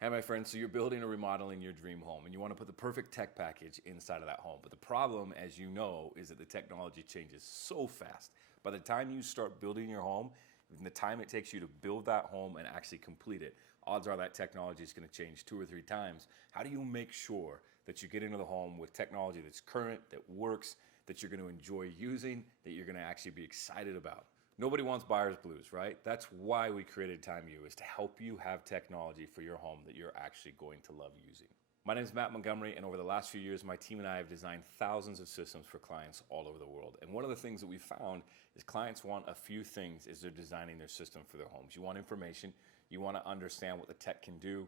Hey, my friends, so you're building or remodeling your dream home and you want to put the perfect tech package inside of that home. But the problem, as you know, is that the technology changes so fast. By the time you start building your home, and the time it takes you to build that home and actually complete it, odds are that technology is going to change 2 or 3 times. How do you make sure that you get into the home with technology that's current, that works, that you're going to enjoy using, that you're going to actually be excited about? Nobody wants buyer's blues, right? That's why we created Tym U, is to help you have technology for your home that you're actually going to love using. My name is Matt Montgomery, and over the last few years, my team and I have designed thousands of systems for clients all over the world. And one of the things that we found is clients want a few things as they're designing their system for their homes. You want information, you want to understand what the tech can do,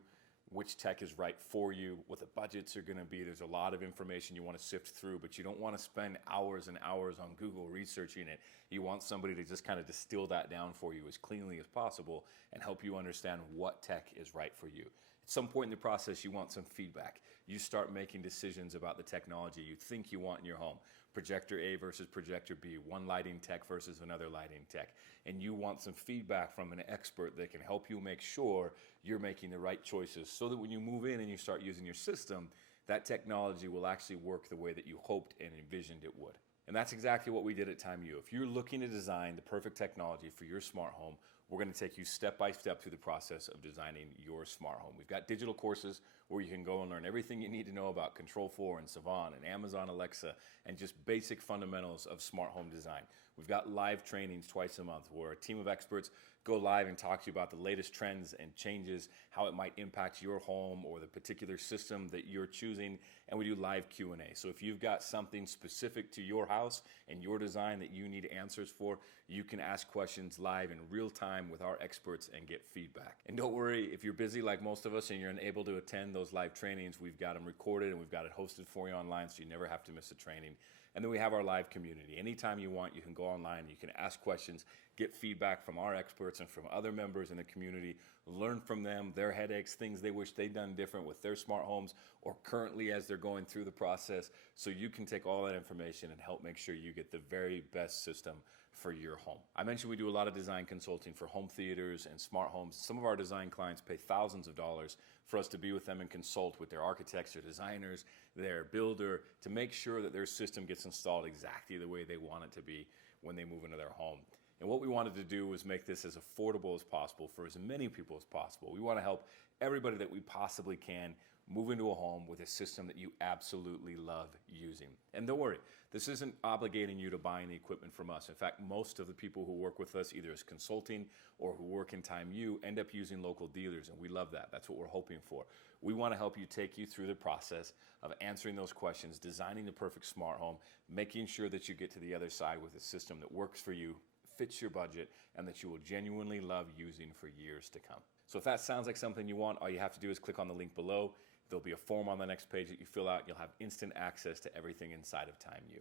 which tech is right for you, what the budgets are going to be. There's a lot of information you want to sift through, but you don't want to spend hours and hours on Google researching it. You want somebody to just kind of distill that down for you as cleanly as possible and help you understand what tech is right for you. At some point in the process, you want some feedback. You start making decisions about the technology you think you want in your home. Projector A versus projector B, one lighting tech versus another lighting tech. And you want some feedback from an expert that can help you make sure you're making the right choices so that when you move in and you start using your system, that technology will actually work the way that you hoped and envisioned it would. And that's exactly what we did at Tym U. If you're looking to design the perfect technology for your smart home, we're going to take you step by step through the process of designing your smart home. We've got digital courses where you can go and learn everything you need to know about Control4 and Savant and Amazon Alexa and just basic fundamentals of smart home design. We've got live trainings twice a month where a team of experts go live and talk to you about the latest trends and changes, how it might impact your home or the particular system that you're choosing, and we do live Q&A. So if you've got something specific to your house and your design that you need answers for, you can ask questions live in real time with our experts and get feedback. And don't worry, if you're busy like most of us and you're unable to attend those live trainings, we've got them recorded and we've got it hosted for you online so you never have to miss a training. And then we have our live community. Anytime you want, you can go online, you can ask questions, get feedback from our experts and from other members in the community, learn from them, their headaches, things they wish they'd done different with their smart homes or currently as they're going through the process, so you can take all that information and help make sure you get the very best system for your home. I mentioned we do a lot of design consulting for home theaters and smart homes. Some of our design clients pay thousands of dollars for us to be with them and consult with their architects, their designers, their builder to make sure that their system gets installed exactly the way they want it to be when they move into their home. And what we wanted to do was make this as affordable as possible for as many people as possible. We want to help everybody that we possibly can move into a home with a system that you absolutely love using. And don't worry, this isn't obligating you to buy any equipment from us. In fact, most of the people who work with us, either as consulting or who work in Tym U, end up using local dealers, and we love that. That's what we're hoping for. We want to help you take you through the process of answering those questions, designing the perfect smart home, making sure that you get to the other side with a system that works for you, fits your budget, and that you will genuinely love using for years to come. So if that sounds like something you want, all you have to do is click on the link below. There'll be a form on the next page that you fill out. You'll have instant access to everything inside of Tym U.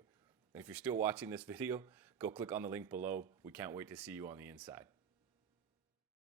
And if you're still watching this video, go click on the link below. We can't wait to see you on the inside.